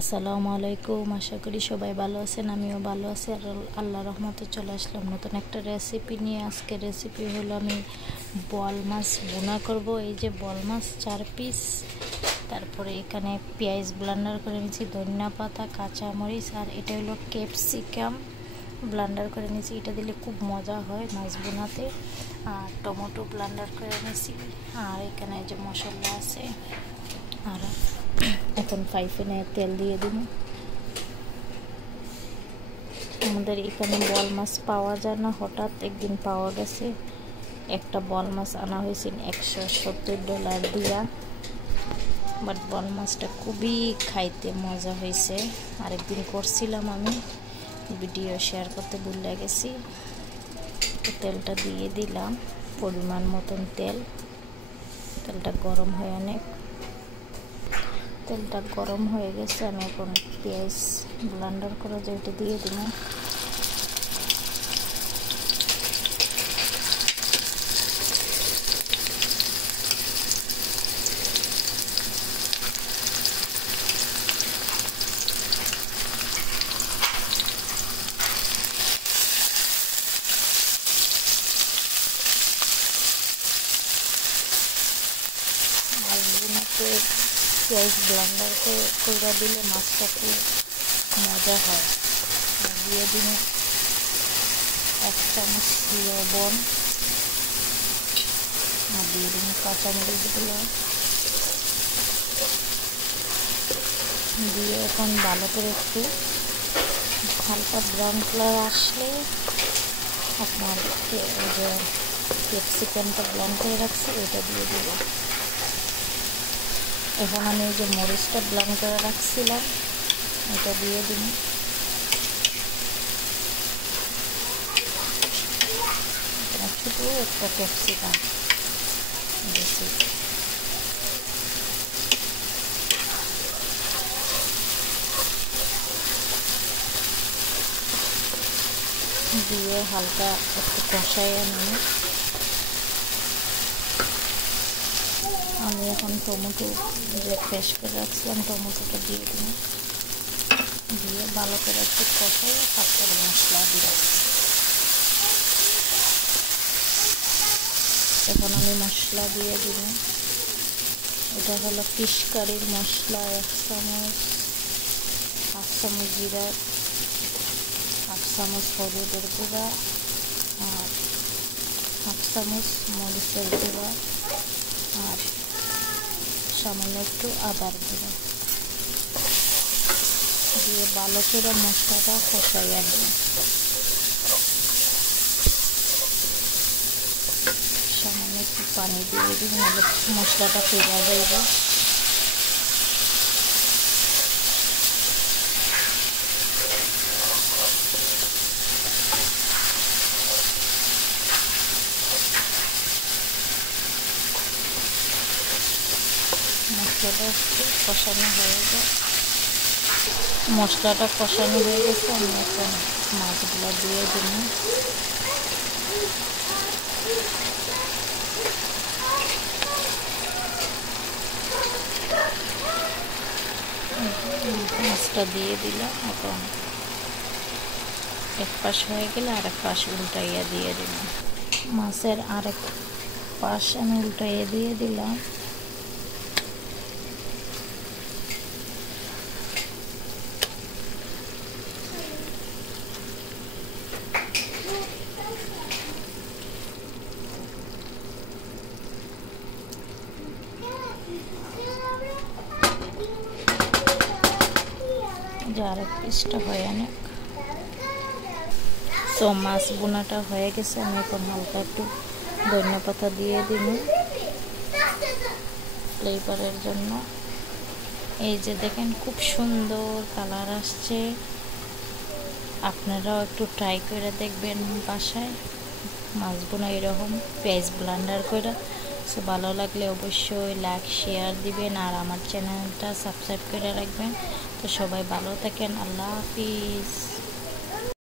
আসসালামু আলাইকুম। আশা করি সবাই ভালো আছেন, আমিও ভালো আছি। আর আল্লাহর রহমতে চলে আসলাম নতুন একটা রেসিপি নিয়ে। আজকে রেসিপি হলো আমি বোয়াল মাছ ভুনা করব। এই যে বোয়াল মাছ 4 পিস, তারপরে এখানে পেঁয়াজ ব্লেন্ডার করে নিয়েছি, ধনিয়া পাতা, কাঁচামরিচ, আর এটা হলো ক্যাপসিকাম ব্লেন্ডার করে নিয়েছি। এটা দিলে খুব মজা হয় মাছ ভুনাতে। আর টমেটো ব্লেন্ডার করে নিয়েছি। আর এখানে যে মশলা আছে। আর এখন ফ্রাইপ্যানে তেল দিয়ে দিন। আমাদের এখানে বোয়াল মাছ পাওয়া যায় না, হঠাৎ একদিন পাওয়া গেছে। একটা বোয়াল মাছ আনা হয়েছে $170 দিয়া। বাট বোয়াল মাছটা খুবই খাইতে মজা হয়েছে। আরেকদিন করছিলাম, আমি ভিডিও শেয়ার করতে ভুলে গেছি। তেলটা দিয়ে দিলাম পরিমাণ মতন তেলটা গরম হয়ে তেলটা গরম হয়ে গেছে। আমি এখন পেঁয়াজ ব্লেন্ডার করে যেটা দিয়ে দিলাম। পেঁয়াজ ব্লেন্ডার করে দিলে মাছটা খুব মজা হয়। দিয়ে দিন 1 চামচ লবণ, আর দিয়ে দিন কাঁচামরিচগুলো দিয়ে এখন ভালো করে একটু হালকা ব্রাউন কালার আসলে আপনার যে ক্যাপসিকামটা ব্লেন্ড করে রাখছি এটা দিয়ে দিব। এখন আমি যে মরিচটা ব্লেন্ড করে রাখছিলাম এটা দিয়ে দিন। শুধু একটা ক্যাপসিকাম বেশি দিয়ে হালকা একটু কষাই আমি এখন টমেটো যে ফ্রেশ করে রাখছিলাম টমেটোটা দিয়ে দিন। দিয়ে ভালো করে একটু কষাই তারপরে মশলা দিয়ে এখন আমি মশলা দিয়ে দিব। এটা হলো ফিশ কারির মশলা, 1 চামচ, 1/2 চামচ জিরা, 1/2 চামচ হলুদের গুঁড়া, আর 1/2 চামচ মরিচের গুঁড়া, আর সামান্য একটু আদার গুঁড়া দিয়ে ভালো করে মশলাটা কষাইয়া দিই। সামান্য একটু পানি দিয়ে দিই, নাহলে মশলাটা ফেলা যাইবে। মশলাটা একটু কষানো হয়ে যায়, মশলাটা কষানো হয়ে গেছে। আমি এখন মাছগুলো দিয়ে দিই। মাছটা দিয়ে দিলাম। এখন এক পাশ হয়ে গেলে আরেক পাশ উল্টাইয়া দিয়ে দিলাম। মাছের আরেক পাশ আমি উল্টাইয়া দিয়ে দিলাম। যে আরেক পিসটা হয়ে অনেক তো মাছ বোনাটা হয়ে গেছে। আমি এখন হালকা একটু ধনিয়া পাতা দিয়ে দিন ফ্লেভারের জন্য। এই যে দেখেন খুব সুন্দর কালার আসছে। আপনারাও একটু ট্রাই করে দেখবেন বাসায় মাছ বোনা এরকম পেঁয়াজ ব্লেন্ডার করে। সো ভালো লাগলে অবশ্যই লাইক শেয়ার দিবেন, আর আমার চ্যানেলটা সাবস্ক্রাইব করে রাখবেন। তো সবাই ভালো থাকেন, আল্লাহ হাফিজ।